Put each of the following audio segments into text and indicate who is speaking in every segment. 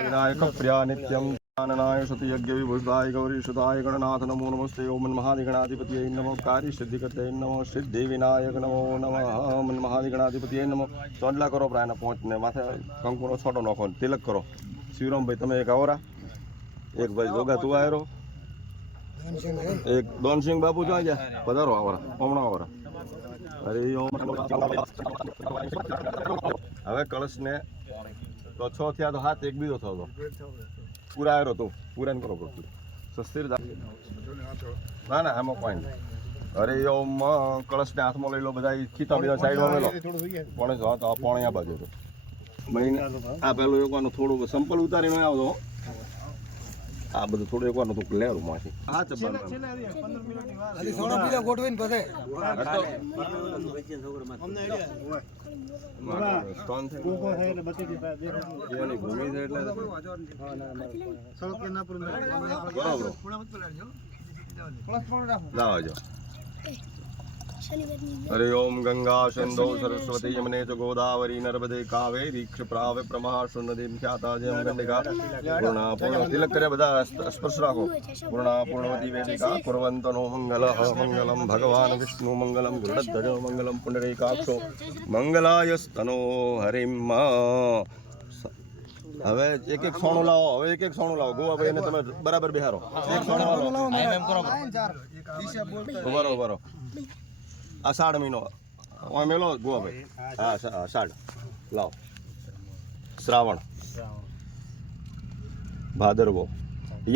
Speaker 1: વિનાયક પ્રિયા નિત્યમ જ્ઞાનનાય સતિ યજ્ઞ વિભુષાય ગૌરી સુધાય ગણનાથ નમો નમસ્તે ઓમ મહાધિગણાધિપતિય નમો કાર્ય સિદ્ધિકર્તે નમો સિદ્ધિ વિનાયક નમો નમઃ મન મહાધિગણાધિપતિય નમો ચોંડલા કરો પ્રાયના પહોંચને માથે કંકુનો છોટો નાખો તિલક કરો શિવરામભાઈ તમે એક આવરા એક ભાઈ જોગા તું આયરો એક દોનસિંહ બાપુ જો ગયા પધારો આવરા હમણાં આવરા હરિ ઓમ હવે કળશને તો છ થયા તો હાથ એક બીજો થયો તો પૂરા આવ્યો તો પૂરા કરો પડતું સસ્તી ના ના એમાં કોઈ નહીં. અરે ઓમ કળશને હાથમાં લઈ લો બધા ખીતા બીજા સાઈડમાં મેલો. પોણે જો તો પોણે આ બાજુ તો. મહિને આ પેલું એક વાનું થોડું સંપલ ઉતારીને આવતો આ બધું થોડું એક વાનું તો લેરું માંથી હા ચપ્પલ
Speaker 2: સોના પીલા ગોઠવીને પછી
Speaker 1: સ્ટોન થઈ એની ભૂમિ છે એટલે બરોબર. જો ओम गंगा ગંગા सरस्वती સરસ્વતી च गोदावरी ગોદાવરી कावेरी કાવેરી ક્ષિપ્રાવે પ્રમાશુ નદીમ ખ્યાતા गंडिका पूर्णा તિલક કર્યા બધા સ્પ- સ્પર્શ રાખો પૂર્ણા પૂર્ણવતી વેદિકા કુર્વંતનો મંગલ મંગલમ ભગવાન વિષ્ણુ મંગલમ ગરુડધ્વજ મંગલમ પુંડરીકાક્ષો મંગલાય હરિમ હવે એક એક સોનું લાવો હવે એક એક સોનું લાવો ગોવા ભાઈને તમે બરાબર બિહારો એક સોનું લાવો ઉભારો ઉભારો અષાઢ મહિનો. મેલો ગોવા ભાઈ. હા અષાઢ લાવો. શ્રાવણ. ભાદરવો.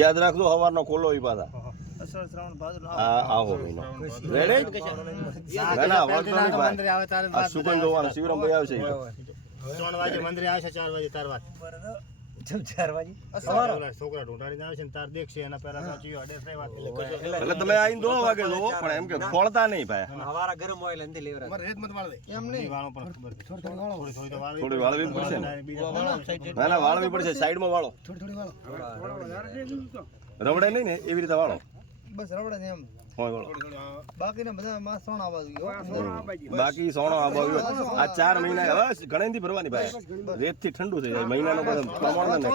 Speaker 1: યાદ રાખજો, હવારનો ખોલો એ પાછા. આવો મહિનો. રેડી ના ના, વાંધો નહીં ભાઈ. સુગંધ આવશે
Speaker 3: ત્રણ વાગે મંદિરે આવશે, ચાર વાગે તાર વાત. છોકરા ઢૂંઢાડીને આવે છે તાર દેખશે એના પહેલા સાચી અડે થાય વાત
Speaker 1: એટલે તમે આઈને દો વાગે જોવો પણ એમ કે ખોળતા નહીં ભાઈ.
Speaker 2: હવારા ગરમ હોય એટલે અંદર લેવરા
Speaker 3: રેત મત વાળ એમ નહીં. વાળો પણ ખબર છે. થોડી થોડી તો વાળવી
Speaker 1: થોડી વાળવી પડશે ને?
Speaker 3: બીજા વાળો. side
Speaker 1: ના ના વાળવી પડશે. સાઈડમાં વાળો. રવડે નહીં ને એવી રીતે વાળો.
Speaker 2: બસ રવડે ને એમ.
Speaker 1: હોય
Speaker 2: બધા માં સોણ આવવા જોઈએ
Speaker 1: બાકી સોનો આ ચાર મહિના હવે ગણેનથી ભરવાની ભાઈ. રેતથી ઠંડુ થઈ જાય. મહિનાનો પ્રમાણ ને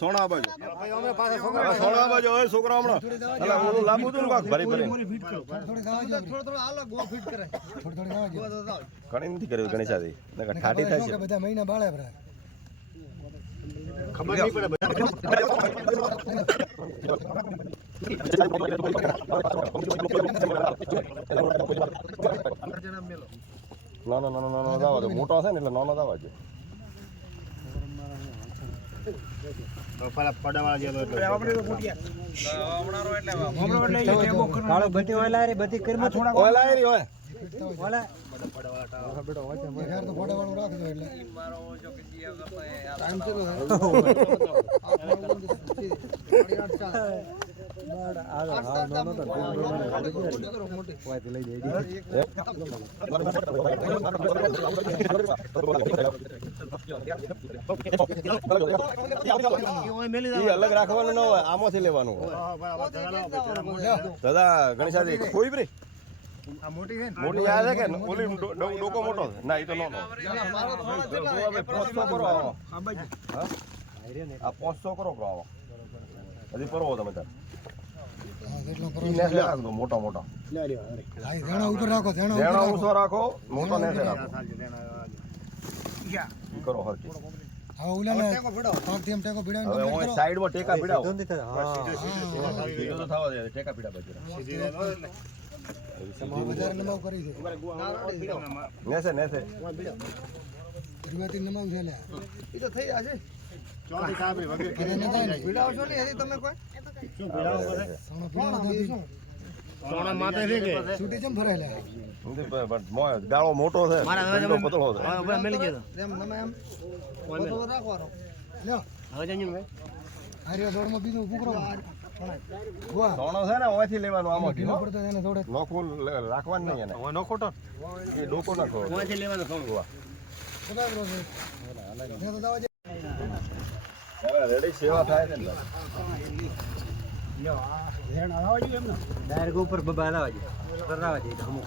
Speaker 1: સોના બાજુ
Speaker 3: અમે પાછા
Speaker 1: હવે સોના બાજુ હવે છોકરા હમણાં. એટલે હું લાંબુ તું કાક ભરી ભરી
Speaker 2: થોડું થોડું હાલો ગો ફિટ કરે. થોડું થોડું ગો તો જાવ
Speaker 1: ઘણી નથી કર્યું ગણેશાથી ઠાટી થાય છે.
Speaker 2: બધા મહિના બાળે ભરા
Speaker 3: ખબર નહીં પડે
Speaker 1: નાનો નાનો નાનો દાવા દો મોટો છે ને એટલે નાનો દાવા છે.
Speaker 2: બધી કર્મ થોડા
Speaker 1: ઓય લાય અલગ રાખવાનું ન હોય આમાંથી લેવાનું દાદા ગણેશાજી કોઈ બી
Speaker 3: આ મોટી છે
Speaker 1: મોટી આ છે કે ઓલી ડોકો મોટો છે. ના એ તો કરો આવો. આ પોસ્ટો કરો કરો આવો. હજી પરવો તમે તાર. મોટો મોટો.
Speaker 2: ઉપર રાખો ઘણા
Speaker 1: રાખો. મોટો નેસે રાખો.
Speaker 3: સાંજે લેણા આવવા
Speaker 1: ઈ કરો હરકી
Speaker 2: હવે ઓલાને પાકથી એમ ટેકો ભીડાવીને
Speaker 1: હવે ઓય સાઈડમાં ટેકા પીડાવો.
Speaker 3: દે.
Speaker 1: બીજું તો થવા દે ટેકા પીડા બચી
Speaker 3: સીધી
Speaker 1: નેસે નેસે.
Speaker 2: રીવાતી નમાવ છે લે. એ તો થઈ જશે
Speaker 3: ચોથી કાપરી વગેરે.
Speaker 2: એને ન? થાય ને ભીડાવશો ને હજી તમે કોઈ?
Speaker 3: શું ભીડાવો બધે?
Speaker 2: સોનો ભીડાવો શું
Speaker 3: સોના માથે છે કે?
Speaker 2: છૂટી ચમ ભરાયેલા
Speaker 1: નથી પણ- પણ મોય ગાળો મોટો છે. ધંધો પતળો છે.
Speaker 2: એમ નમે એમ? ફોટો રાખવાનો. લ્યો. આર્યો દોડમાં બીજું કરો
Speaker 1: સોનો છે ને લેવાનું આમાં
Speaker 2: ઢીલો પડતો એને થોડે
Speaker 1: નોખું રાખવાનું નહીં એને.
Speaker 3: નો ખોટો?
Speaker 1: એ ડોકો નાખો
Speaker 3: લેવાનો સોનું
Speaker 2: બરાબર છે મેં તો દાવા
Speaker 1: હવે રેડી સેવા થાય ને
Speaker 2: ડાયરેક્ટ ઉપર બબા લાવવા જોઈએ કરાવવા જોઈએ અમુક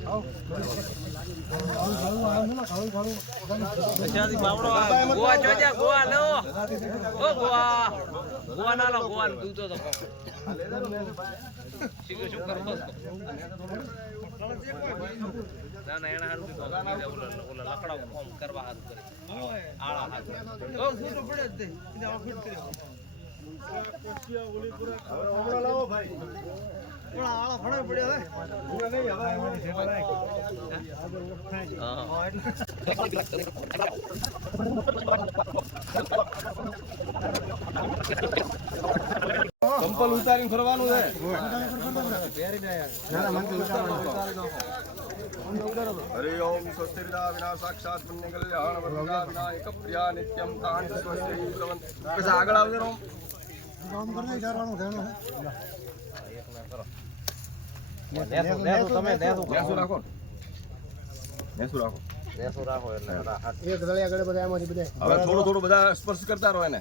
Speaker 2: ફરાળા ભાગમાં
Speaker 4: ગોવા જોજે ગોવા લો. ઓ ગોવા. ગોવા ના લો ગોવા તું તો શીખો શું કરો બસ ના ના
Speaker 1: ચંપલ ઉતારી ફરવાનું છે. હરિ ઓમ સ્વસ્તિર્દા વિના સાક્ષાત પુણ્ય કલ્યાણ વરદા વિનાયક પ્રિયા નિત્યમ તાણ સ્વસ્તિ આગળ આવજો, રોમ.
Speaker 4: તમે દેસો
Speaker 1: નેસું રાખો નેસું રાખો
Speaker 2: એક દળિયા આગળ બધા આમાંથી બધા
Speaker 1: હવે થોડું થોડું બધા સ્પર્શ કરતા રહો એને.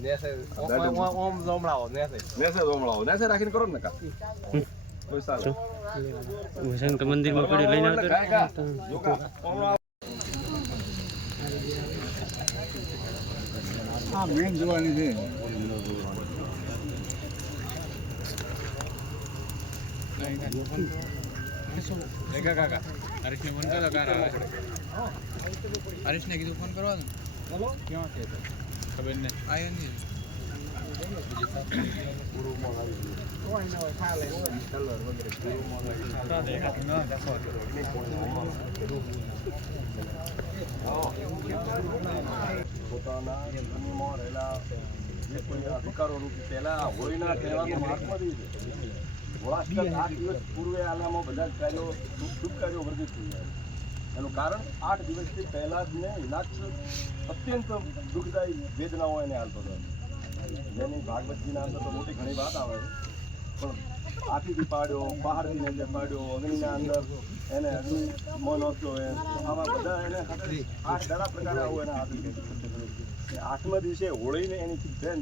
Speaker 4: નેસે ઓમ ઓમ જોમળાવો નેસે
Speaker 1: નેસે રોમળાવો નેસે રાખીને કરો ને કા? કોઈ સારું.
Speaker 5: પડી લઈને આવતો
Speaker 1: ગાય કા જો કા ઓમળા
Speaker 2: આ મેન જોવાની છે.
Speaker 6: હરીશને કીધું ફોન કરવાનો ક્યાં છે ખબર ને? આયો નહીં.
Speaker 1: પોતાના રહેલા જે કોઈ અધિકારો રૂપી મહાત્મા હોળાષ્ટક આઠ દિવસ પૂર્વે આનામાં બધા જ કાર્યો શુભ કાર્યો વર્ધિત થઈ જાય એનું કારણ આઠ દિવસથી પહેલા જ ને હિનાક્ષ અત્યંત દુઃખદાયી વેદનાઓ એને હાલતો હતો. જેની ભાગવતજીના અંદર તો મોટી ઘણી વાત આવે પણ હાથીથી પાડ્યો પહાડથી નીચે પાડ્યો, અગ્નિના અંદર એને અગ્નિ મન હતો એ આવા બધા એને આઠ દડા પ્રકારે આવું એના એ આઠમા દિવસે હોળીને એની બેન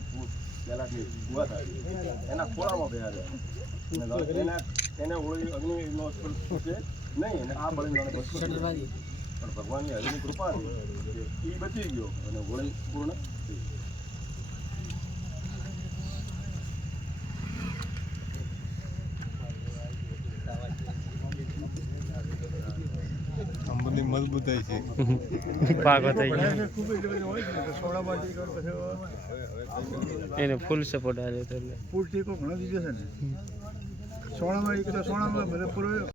Speaker 1: પહેલાંથી ભૂવા થાય એના ખોળામાં બેહાડે અને એને એને ઓળી અગ્નિનો છે. નહીં અને આ દીધો. પણ ભગવાનની હરિની કૃપા એ બચી ગયો. અને હોળી પૂર્ણ થઈ.
Speaker 6: મજબૂતાઈ છે.
Speaker 5: પાકો થઈ ગયો. એને ફૂલ સપોર્ટ આવ્યો એટલે.
Speaker 2: ફૂલ ટેકો ઘણો દીધો છે ને? સોણામાં એક તો સોણામાં બધા પૂરો